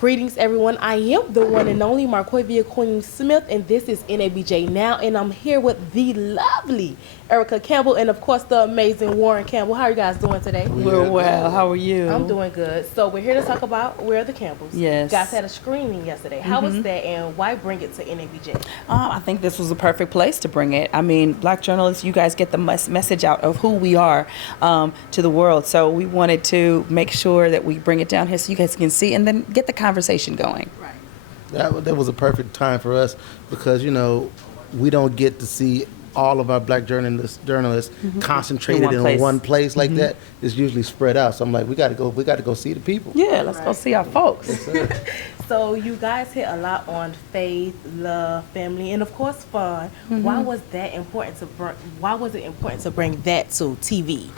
Greetings, everyone. I am the one and only Marquavia Queen Smith, and this is NABJ Now, and I'm here with the lovely Erica Campbell and, of course, the amazing Warryn Campbell. How are you guys doing today? We're well. How are you? I'm doing good. So we're here to talk about We're the Campbells. Yes. You guys had a screening yesterday. How was that, and why bring it to NABJ? I think this was a perfect place to bring it. I mean, Black journalists, you guys get the message out of who we are to the world. So we wanted to make sure that we bring it down here so you guys can see and then get the conversation going. Right. That was a perfect time for us because, you know, we don't get to see all of our Black journalists concentrated in one place like that. It's usually spread out. So I'm like, we got to go see the people. Yeah, let's go see our folks. Yes, So you guys hit a lot on faith, love, family, and of course fun. Why was that important to bring? Why was it important to bring that to TV?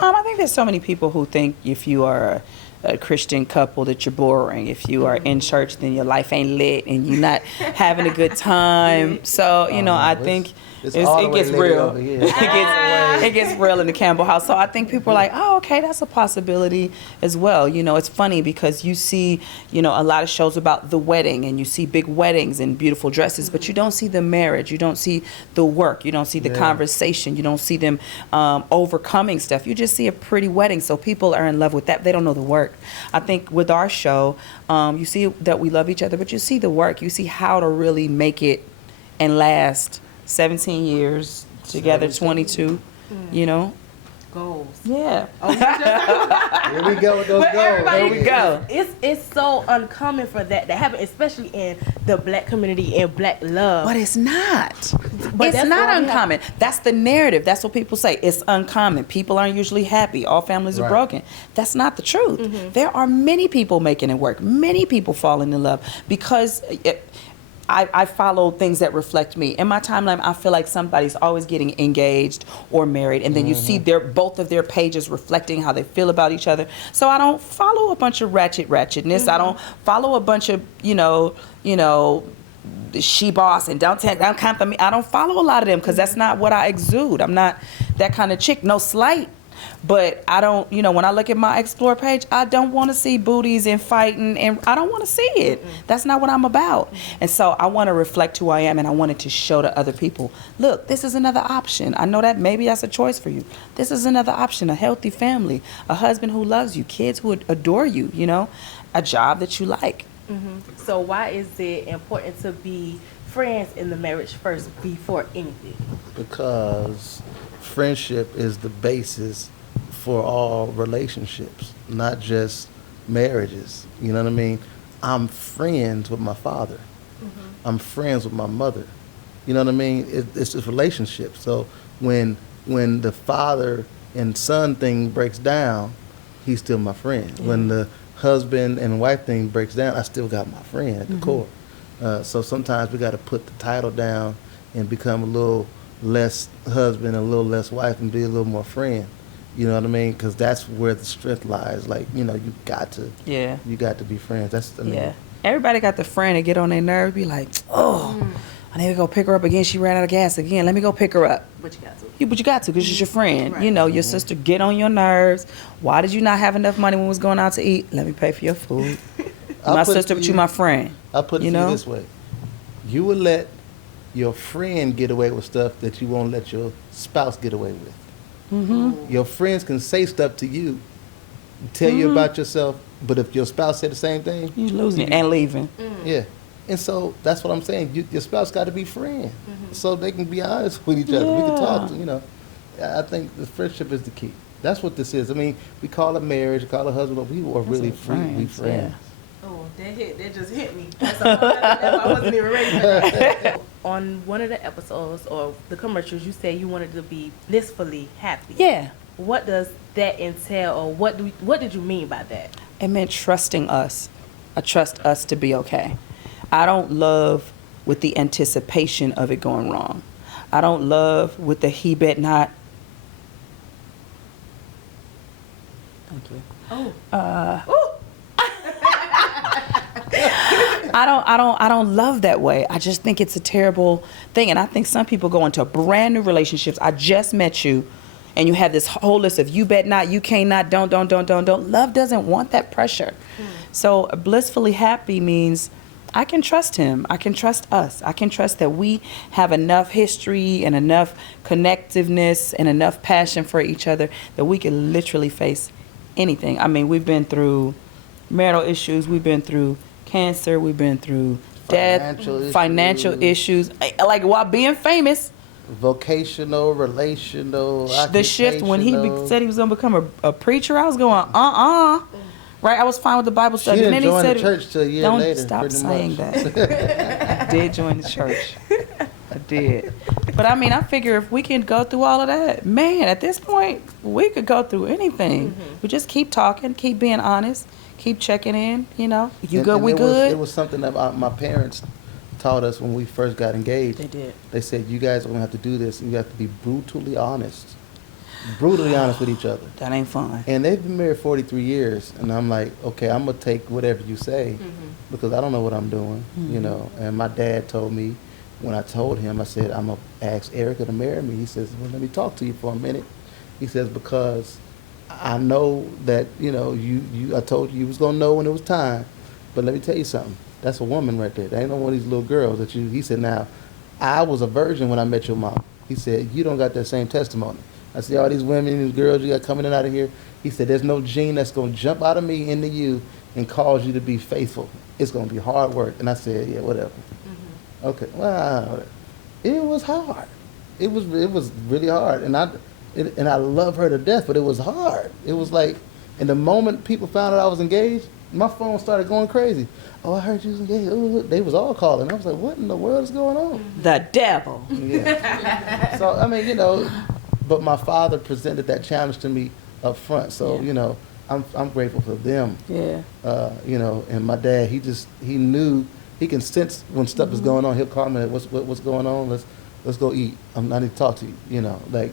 I think there's so many people who think if you are a Christian couple that you're boring. If you are in church, then your life ain't lit and you're not having a good time. So, you know, I think it gets real. It gets real in the Campbell house. So I think people are like, oh, okay, that's a possibility as well. You know, it's funny because you see, you know, a lot of shows about the wedding and you see big weddings and beautiful dresses, but you don't see the marriage. You don't see the work. You don't see the conversation. You don't see them overcoming stuff. You just see a pretty wedding. So people are in love with that. They don't know the work. I think with our show, you see that we love each other, but you see the work. You see how to really make it and last 17 years together, 22, you know. Goals. Yeah. Oh, Here we go with those goals. There we go. It's so uncommon for that to happen, especially in the Black community and Black love. But it's not. But It's not uncommon. That's the narrative. That's what people say. It's uncommon. People aren't usually happy. All families are broken. That's not the truth. There are many people making it work. Many people falling in love because I follow things that reflect me. In my timeline, I feel like somebody's always getting engaged or married, and then you see both of their pages reflecting how they feel about each other. So I don't follow a bunch of ratchetness. I don't follow a bunch of, you know, she boss and don't come for me. I don't follow a lot of them because that's not what I exude. I'm not that kind of chick. No slight. But I don't, you know, when I look at my Explore page, I don't want to see booties and fighting, and I don't want to see it. That's not what I'm about. And so I want to reflect who I am, and I wanted to show to other people, look, this is another option. I know that maybe that's a choice for you. This is another option, a healthy family, a husband who loves you, kids who adore you, you know, a job that you like. So why is it important to be friends in the marriage first before anything? Because friendship is the basis for all relationships, not just marriages. You know what I mean? I'm friends with my father. I'm friends with my mother. You know what I mean? It's a relationship. So when the father and son thing breaks down, he's still my friend. When the husband and wife thing breaks down, I still got my friend at the core. So sometimes we got to put the title down and become a little less husband, a little less wife, and be a little more friend. You know what I mean? Because that's where the strength lies. Like, you know, you got to be friends. That's I mean, Everybody got the friend that get on their nerves, be like, oh, I need to go pick her up again. She ran out of gas again. Let me go pick her up. But you got to. But you got to, because she's your friend. Right. You know, your sister get on your nerves. Why did you not have enough money when we was going out to eat? Let me pay for your food. My sister, but you my friend. I'll put it this way. You would let your friend get away with stuff that you won't let your spouse get away with. Your friends can say stuff to you, tell you about yourself, but if your spouse said the same thing, you losing it and leaving. Yeah. And so that's what I'm saying. Your spouse got to be friends so they can be honest with each other. We can talk, you know. I think the friendship is the key. That's what this is. I mean, we call it marriage, we call it husband, but we are really friends. We friends. Oh, that just hit me. I wasn't even ready for that. On one of the episodes or the commercials, you said you wanted to be blissfully happy. Yeah. What does that entail, or what did you mean by that? It meant trusting us. I trust us to be okay. I don't love with the anticipation of it going wrong. I don't love with the he bet not. Thank you. I don't love that way. I just think it's a terrible thing. And I think some people go into brand new relationships. I just met you and you have this whole list of you bet not, you can't not, don't. Love doesn't want that pressure. So blissfully happy means I can trust him. I can trust us. I can trust that we have enough history and enough connectiveness and enough passion for each other that we can literally face anything. I mean, we've been through marital issues. We've been through cancer. We've been through death, financial issues. Like while being famous. Vocational, relational, The shift when he said he was going to become a preacher, I was going, Right, I was fine with the Bible study. She didn't and then join he said, the church till a year don't later. stop saying that. I did join the church. I did. But I mean, I figure if we can go through all of that, man, at this point, we could go through anything. We just keep talking, keep being honest, keep checking in, you know. You good, we good. It was something that my parents taught us when we first got engaged. They did. They said, you guys are going to have to do this. You have to be brutally honest. Brutally honest with each other. That ain't fun. And they've been married 43 years. And I'm like, okay, I'm going to take whatever you say because I don't know what I'm doing, you know. And my dad told me, when I told him, I said, I'm going to ask Erica to marry me. He says, well, let me talk to you for a minute. He says, because I know that, you know, I told you was going to know when it was time. But let me tell you something. That's a woman right there. That ain't no one of these little girls that you, he said, now, I was a virgin when I met your mom. He said, you don't got that same testimony. I see all these women and these girls you got coming in out of here. He said, there's no gene that's going to jump out of me into you and cause you to be faithful. It's going to be hard work. And I said, yeah, whatever. Okay, well, it was hard. It was really hard. And I love her to death, but it was hard. It was like, in the moment people found out I was engaged, my phone started going crazy. Oh, I heard you was engaged. Ooh, they was all calling. I was like, what in the world is going on? The devil. Yeah. So, I mean, you know, but my father presented that challenge to me up front. So, you know, I'm grateful for them. Yeah. You know, and my dad, he knew, he can sense when stuff is going on. He'll call me, what's going on? Let's go eat. I need to talk to you. You know, like,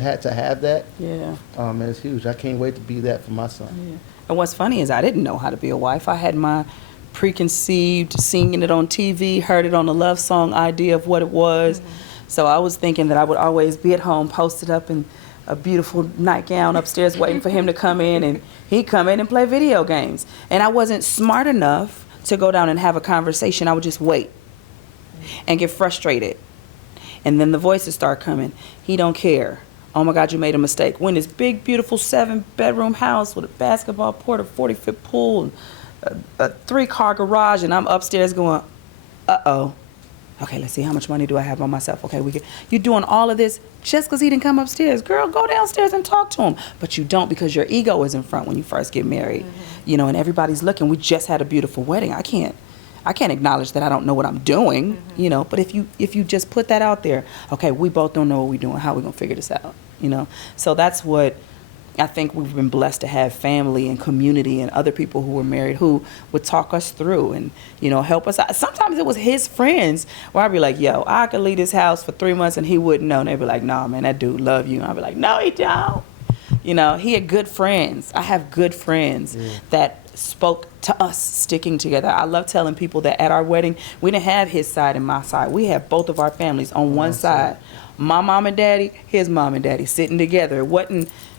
had to have that. Yeah. Man, it's huge. I can't wait to be that for my son. Yeah. And what's funny is I didn't know how to be a wife. I had my preconceived, singing it on TV, heard it on the love song idea of what it was. So I was thinking that I would always be at home, posted up in a beautiful nightgown upstairs, waiting for him to come in, and he'd come in and play video games. And I wasn't smart enough to go down and have a conversation. I would just wait and get frustrated. And then the voices start coming. He don't care. Oh my God, you made a mistake. We're in this big, beautiful 7-bedroom house with a basketball court, a 40-foot pool, and a 3-car garage, and I'm upstairs going, uh-oh. Okay, let's see, how much money do I have on myself? Okay, you're doing all of this just because he didn't come upstairs. Girl, go downstairs and talk to him. But you don't, because your ego is in front when you first get married. You know, and everybody's looking. We just had a beautiful wedding. I can't acknowledge that I don't know what I'm doing, you know. But if you just put that out there, okay, we both don't know what we're doing. How are we going to figure this out, you know? So that's what I think we've been blessed to have, family and community and other people who were married who would talk us through and, you know, help us out. Sometimes it was his friends where I'd be like, yo, I could leave this house for 3 months and he wouldn't know. And they'd be like, nah, man, that dude love you. And I'd be like, no, he don't. You know, he had good friends. I have good friends that spoke to us sticking together. I love telling people that at our wedding, we didn't have his side and my side. We had both of our families on one side. My mom and daddy, his mom and daddy sitting together.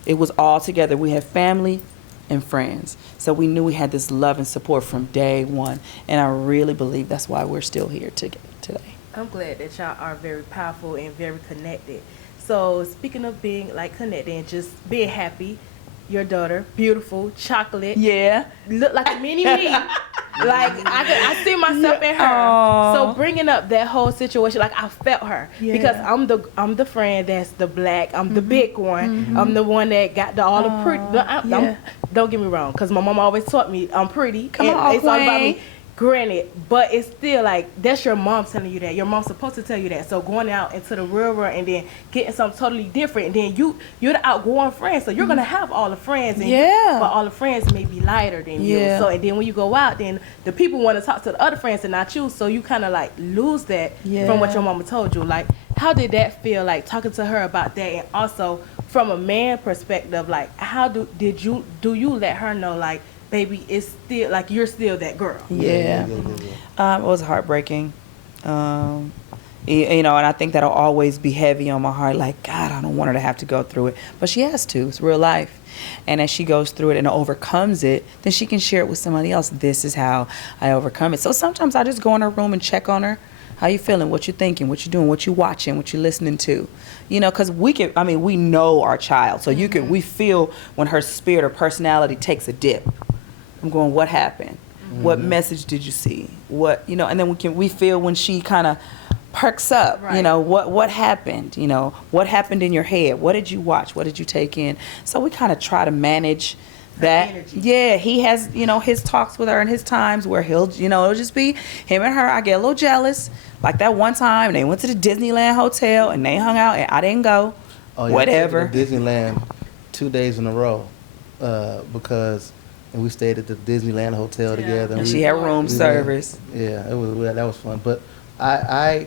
It was all together. We had family and friends. So we knew we had this love and support from day one. And I really believe that's why we're still here today. I'm glad that y'all are very powerful and very connected. So speaking of being like connected and just being happy, your daughter, beautiful, chocolate. Yeah. Look like a mini me. Like I see myself in her. Aww. So bringing up that whole situation, like I felt her because I'm the friend that's the black. I'm the big one. I'm the one that got all the pretty. Don't get me wrong, because my mom always taught me I'm pretty. Come on, it's all about me. Granted, but it's still like that's your mom telling you that. Your mom's supposed to tell you that. So going out into the real world and then getting something totally different, and then you're the outgoing friend, so you're gonna have all the friends, and but all the friends may be lighter than you. So and then when you go out, then the people want to talk to the other friends and not you. So you kind of like lose that from what your mama told you. Like, how did that feel? Like talking to her about that, and also from a man perspective, like how do you let her know like, baby, it's still like you're still that girl? It was heartbreaking. You know, and I think that'll always be heavy on my heart. Like, God, I don't want her to have to go through it. But she has to. It's real life. And as she goes through it and overcomes it, then she can share it with somebody else. This is how I overcome it. So sometimes I just go in her room and check on her. How you feeling? What you thinking? What you doing? What you watching? What you listening to? You know, because we know our child. So we feel when her spirit or personality takes a dip. I'm going, what happened? What message did you see? What, you know, and then we feel when she kind of perks up, you know, what happened, you know, what happened in your head? What did you watch? What did you take in? So we kind of try to manage that. Energy. Yeah, he has, you know, his talks with her and his times where he'll, you know, it'll just be him and her. I get a little jealous. Like that one time they went to the Disneyland hotel and they hung out and I didn't go. Oh, yeah, whatever. Disneyland 2 days in a row because we stayed at the Disneyland hotel together. And she had room service. Yeah, that was fun. But I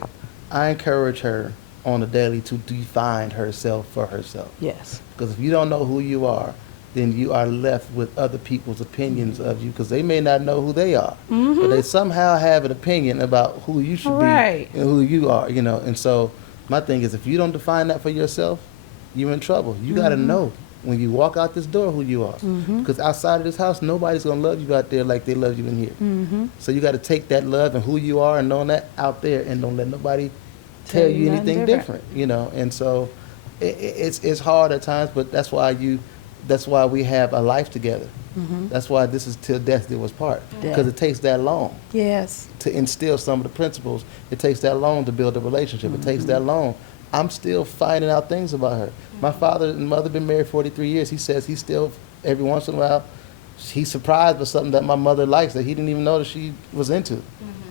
encourage her on a daily to define herself for herself. Yes. Because if you don't know who you are, then you are left with other people's opinions of you because they may not know who they are. But they somehow have an opinion about who you should be and who you are, you know. And so my thing is if you don't define that for yourself, you're in trouble. You got to know when you walk out this door who you are. Because outside of this house, nobody's going to love you out there like they love you in here. So you got to take that love and who you are and knowing that out there and don't let nobody tell you anything different, you know. And so it's hard at times, but that's why we have a life together. That's why this is till death do us part. Because it takes that long. Yes. To instill some of the principles. It takes that long to build a relationship. It takes that long. I'm still finding out things about her. My father and mother been married 43 years. He says he still, every once in a while, he's surprised by something that my mother likes that he didn't even know that she was into.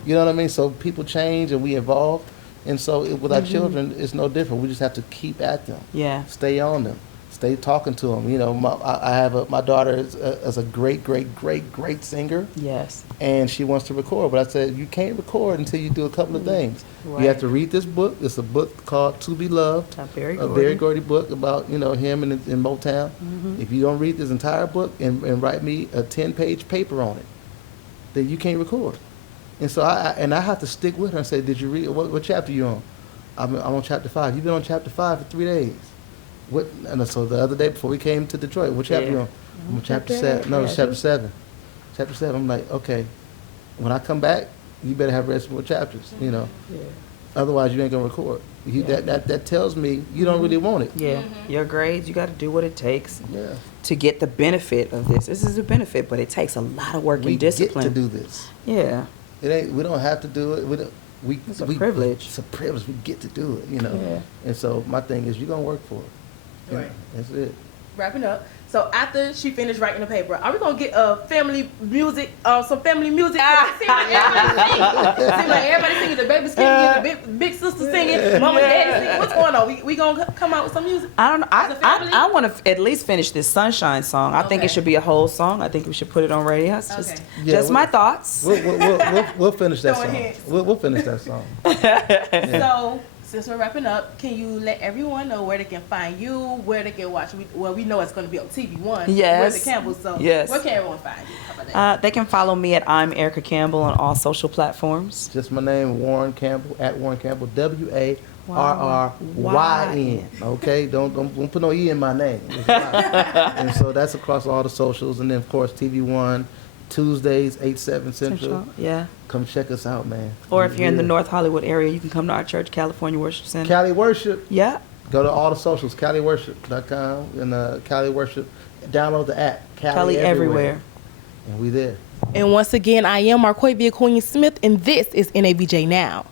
You know what I mean? So people change and we evolve. And so with our children, it's no different. We just have to keep at them. Yeah. Stay on them. Stay talking to them. You know, my daughter is a great singer. Yes. And she wants to record, but I said you can't record until you do a couple of things. Right. You have to read this book. It's a book called To Be Loved, a Berry Gordy book about, you know, him in Motown. If you don't read this entire book and write me a 10-page paper on it, then you can't record. And so I have to stick with her and say, did you read what chapter you on? I'm on chapter 5. You've been on chapter 5 for 3 days. And so the other day before we came to Detroit, what chapter you on? I'm on chapter 7. No, it's chapter 7. Chapter 7. I'm like, okay, when I come back, you better have rest more chapters, you know. Yeah. Otherwise, you ain't gonna record. That tells me you don't really want it. Yeah. Your grades, you got to do what it takes to get the benefit of this. This is a benefit, but it takes a lot of work and discipline. We get to do this. Yeah. It ain't. We don't have to do it. It's a privilege. It's a privilege. We get to do it, you know. Yeah. And so my thing is, you're gonna work for it. Right. That's it. Wrapping up. So after she finished writing the paper, are we gonna get family music, some family music? Seems like everybody singing. The baby singing, the big sister singing, mama and daddy singing. What's going on? We gonna come out with some music? I don't know. I want to at least finish this Sunshine song. I think it should be a whole song. I think we should put it on radio. It's just my thoughts. We'll finish that song. We'll finish that song. So, since we're wrapping up, can you let everyone know where they can find you, where they can watch? We know it's going to be on TV1. Yes. We're the Campbells, so where can everyone find you? How about that? They can follow me at I'm Erica Campbell on all social platforms. Just my name, Warryn Campbell, at Warryn Campbell, WARRYN. Okay, don't put no E in my name. And so that's across all the socials, and then of course TV1. Tuesdays, 8-7 Central. Yeah. Come check us out, man. Or if you're in the North Hollywood area, you can come to our church, California Worship Center. Cali Worship. Yeah. Go to all the socials, CaliWorship.com, and Cali Worship. Download the app, Cali Everywhere. And we there. And once again, I am Marquavia Queen Smith, and this is NABJ Now.